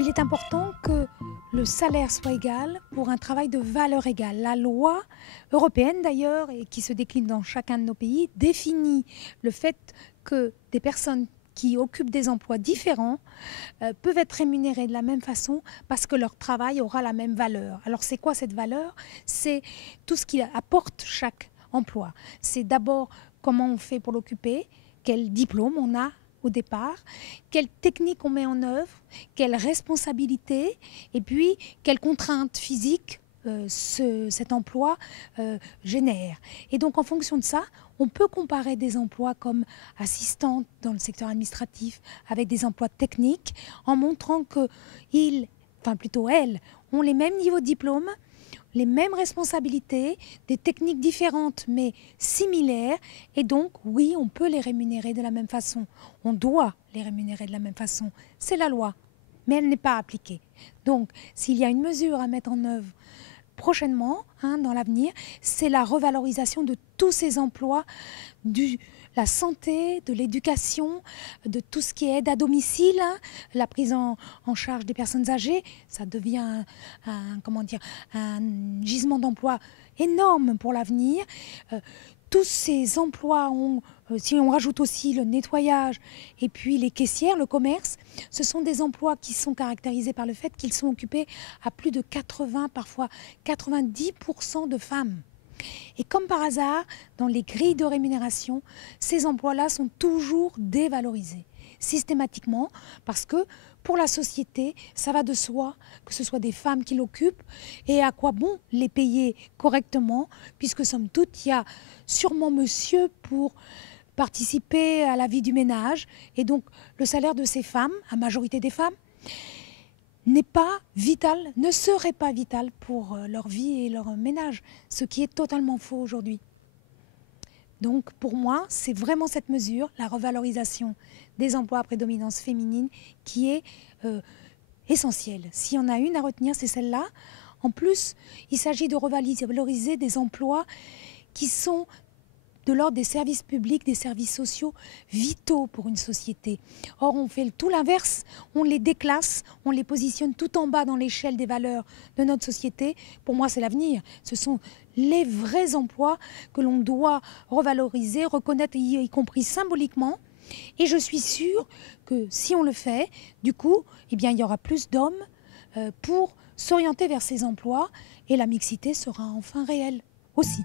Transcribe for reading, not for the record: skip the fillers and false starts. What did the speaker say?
Il est important que le salaire soit égal pour un travail de valeur égale. La loi européenne d'ailleurs, et qui se décline dans chacun de nos pays, définit le fait que des personnes qui occupent des emplois différents peuvent être rémunérées de la même façon parce que leur travail aura la même valeur. Alors c'est quoi cette valeur? C'est tout ce qui apporte chaque emploi. C'est d'abord comment on fait pour l'occuper, quel diplôme on a au départ, quelle technique on met en œuvre, quelle responsabilité et puis quelles contraintes physiques cet emploi génère. Et donc en fonction de ça, on peut comparer des emplois comme assistante dans le secteur administratif avec des emplois techniques en montrant qu'ils, enfin plutôt elles, ont les mêmes niveaux de diplôme, les mêmes responsabilités, des techniques différentes mais similaires, et donc oui, on peut les rémunérer de la même façon, on doit les rémunérer de la même façon, c'est la loi, mais elle n'est pas appliquée. Donc s'il y a une mesure à mettre en œuvre prochainement, dans l'avenir, c'est la revalorisation de tous ces emplois, de la santé, de l'éducation, de tout ce qui est aide à domicile, la prise en charge des personnes âgées. Ça devient un gisement d'emploi énorme pour l'avenir. Tous ces emplois, si on rajoute aussi le nettoyage et puis les caissières, le commerce, ce sont des emplois qui sont caractérisés par le fait qu'ils sont occupés à plus de 80, parfois 90% de femmes. Et comme par hasard, dans les grilles de rémunération, ces emplois-là sont toujours dévalorisés, systématiquement, parce que pour la société, ça va de soi que ce soit des femmes qui l'occupent, et à quoi bon les payer correctement, puisque somme toute, il y a sûrement monsieur pour participer à la vie du ménage, et donc le salaire de ces femmes, à majorité des femmes, n'est pas vital, ne serait pas vital pour leur vie et leur ménage, ce qui est totalement faux aujourd'hui. Donc pour moi, c'est vraiment cette mesure, la revalorisation des emplois à prédominance féminine, qui est essentielle. S'il y en a une à retenir, c'est celle-là. En plus, il s'agit de revaloriser des emplois qui sont de l'ordre des services publics, des services sociaux vitaux pour une société. Or, on fait tout l'inverse, on les déclasse, on les positionne tout en bas dans l'échelle des valeurs de notre société. Pour moi, c'est l'avenir. Ce sont les vrais emplois que l'on doit revaloriser, reconnaître, y compris symboliquement. Et je suis sûre que si on le fait, du coup, il y aura plus d'hommes pour s'orienter vers ces emplois et la mixité sera enfin réelle aussi.